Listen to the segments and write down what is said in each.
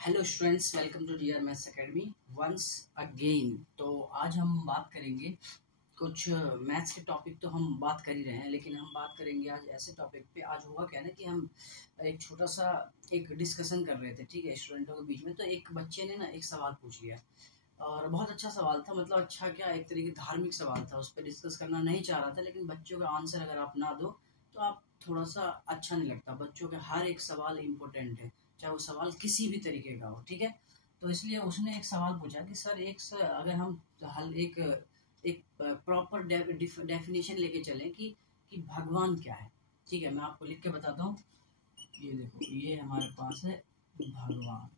Hello students, welcome to dear maths academy once again. तो आज हम बात करेंगे कुछ मैथ्स के टॉपिक। तो हम बात कर ही रहे हैं, लेकिन हम बात करेंगे आज ऐसे टॉपिक पे। आज हुआ क्या ना कि हम एक छोटा सा एक डिस्कशन कर रहे थे, ठीक है, स्टूडेंटों के बीच में। तो एक बच्चे ने ना एक सवाल पूछ लिया और बहुत अच्छा सवाल था। मतलब अच्छा क्या, एक तरीके धार्मिक सवाल था। उस पर डिस्कस करना नहीं चाह रहा था, लेकिन बच्चों का आंसर अगर आप ना दो तो आप थोड़ा सा अच्छा नहीं लगता। बच्चों के हर एक सवाल इम्पोर्टेंट है, चाहे वो सवाल किसी भी तरीके का हो, ठीक है। तो इसलिए उसने एक सवाल पूछा कि सर अगर हम हल एक एक प्रॉपर डेफिनेशन लेके चलें कि भगवान क्या है। ठीक है, मैं आपको लिख के बताता हूँ। ये देखो, ये हमारे पास है भगवान।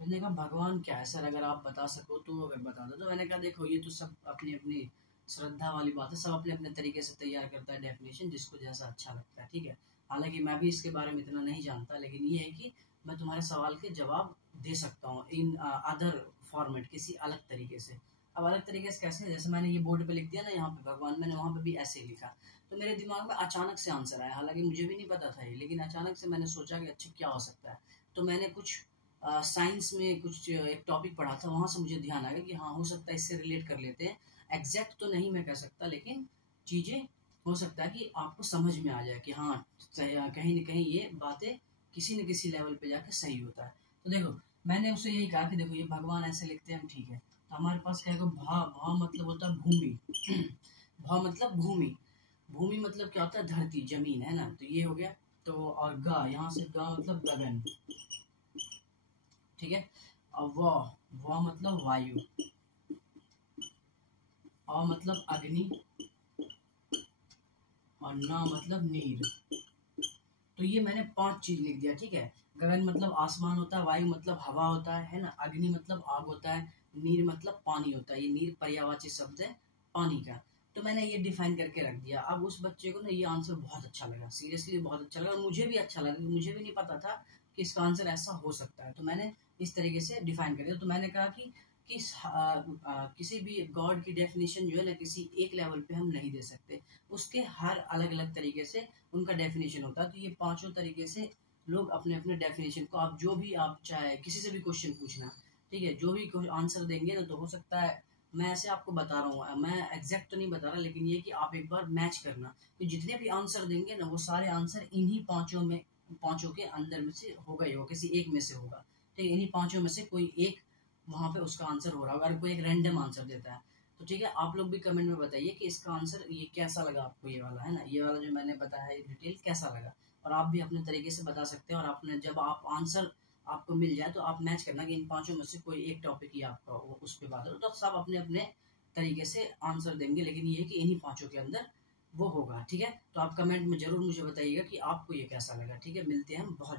मैंने कहा भगवान क्या है सर, अगर आप बता सको तो अगर बता दो। तो मैंने कहा देखो, ये तो सब अपनी अपनी श्रद्धा वाली बात है, सब अपने अपने तरीके से तैयार करता है डेफिनेशन, जिसको जैसा अच्छा लगता है, ठीक है। हालांकि मैं भी इसके बारे में इतना नहीं जानता, लेकिन ये है कि मैं तुम्हारे सवाल के जवाब दे सकता हूँ इन अदर फॉर्मेट, किसी अलग तरीके से। अब अलग तरीके से कैसे, जैसे मैंने ये बोर्ड पे लिख दिया ना यहाँ पे भगवान, मैंने वहाँ पे भी ऐसे ही लिखा। तो मेरे दिमाग में अचानक से आंसर आया, हालांकि मुझे भी नहीं पता था ये, लेकिन अचानक से मैंने सोचा कि अच्छा क्या हो सकता है। तो मैंने कुछ साइंस में कुछ एक टॉपिक पढ़ा था, वहाँ से मुझे ध्यान आ गया कि हाँ हो सकता है इससे रिलेट कर लेते हैं। एग्जैक्ट तो नहीं मैं कह सकता, लेकिन चीज़ें हो सकता है कि आपको समझ में आ जाए कि हाँ कहीं न कहीं ये बातें किसी न किसी लेवल पे जाके सही होता है। तो देखो, मैंने उससे यही कहा कि देखो ये भगवान ऐसे लिखते हैं हम, ठीक है। तो हमारे पास क्या है, भा भा मतलब होता है भूमि भा मतलब भूमि। भूमि मतलब क्या होता है, धरती, जमीन, है ना। तो ये हो गया। तो और गा, यहाँ से गा मतलब गगन, ठीक है। और व मतलब वायु, अ मतलब अग्नि, और ना मतलब नीर। तो ये मैंने 5 चीज लिख दिया, ठीक है। गगन मतलब आसमान होता है, वायु मतलब हवा होता है ना। अग्नि मतलब आग होता है, नीर मतलब पानी होता है। ये नीर पर्यायवाची शब्द है पानी का। तो मैंने ये डिफाइन करके रख दिया। अब उस बच्चे को ना ये आंसर बहुत अच्छा लगा, सीरियसली बहुत अच्छा लगा, और मुझे भी अच्छा लगा। मुझे भी नहीं पता था कि इसका आंसर ऐसा हो सकता है। तो मैंने इस तरीके से डिफाइन कर दिया। तो मैंने कहा कि किसी भी गॉड की डेफिनेशन जो है ना, किसी एक लेवल पे हम नहीं दे सकते। उसके हर अलग अलग तरीके से उनका डेफिनेशन होता है। तो ये पांचों तरीके से लोग अपने अपने डेफिनेशन को, आप जो भी आप चाहे किसी से भी क्वेश्चन पूछना, ठीक है, जो भी आंसर देंगे ना, तो हो सकता है मैं ऐसे आपको बता रहा हूँ, मैं एग्जैक्ट तो नहीं बता रहा, लेकिन ये कि आप एक बार मैच करना। तो जितने भी आंसर देंगे ना, वो सारे आंसर इन्हीं पांचों के अंदर में से होगा ही होगा, किसी एक में से होगा, ठीक है। इन्हीं पांचों में से कोई एक वहां पे उसका आंसर हो रहा होगा। अगर कोई एक रैंडम आंसर देता है तो ठीक है, आप लोग भी कमेंट में बताइए कि इसका आंसर ये कैसा लगा आपको, ये वाला, है ना, ये वाला जो मैंने बताया है डिटेल कैसा लगा। और आप भी अपने तरीके से बता सकते हैं। और आपने जब आप आंसर आपको मिल जाए तो आप मैच करना कि इन पांचों में से कोई एक टॉपिक ही आपका उस पे बात हो। तो सब अपने अपने तरीके से आंसर देंगे, लेकिन ये है कि इन्हीं पांचों के अंदर वो होगा, ठीक है। तो आप कमेंट में जरूर मुझे बताइएगा कि आपको ये कैसा लगा, ठीक है। मिलते हैं हम बहुत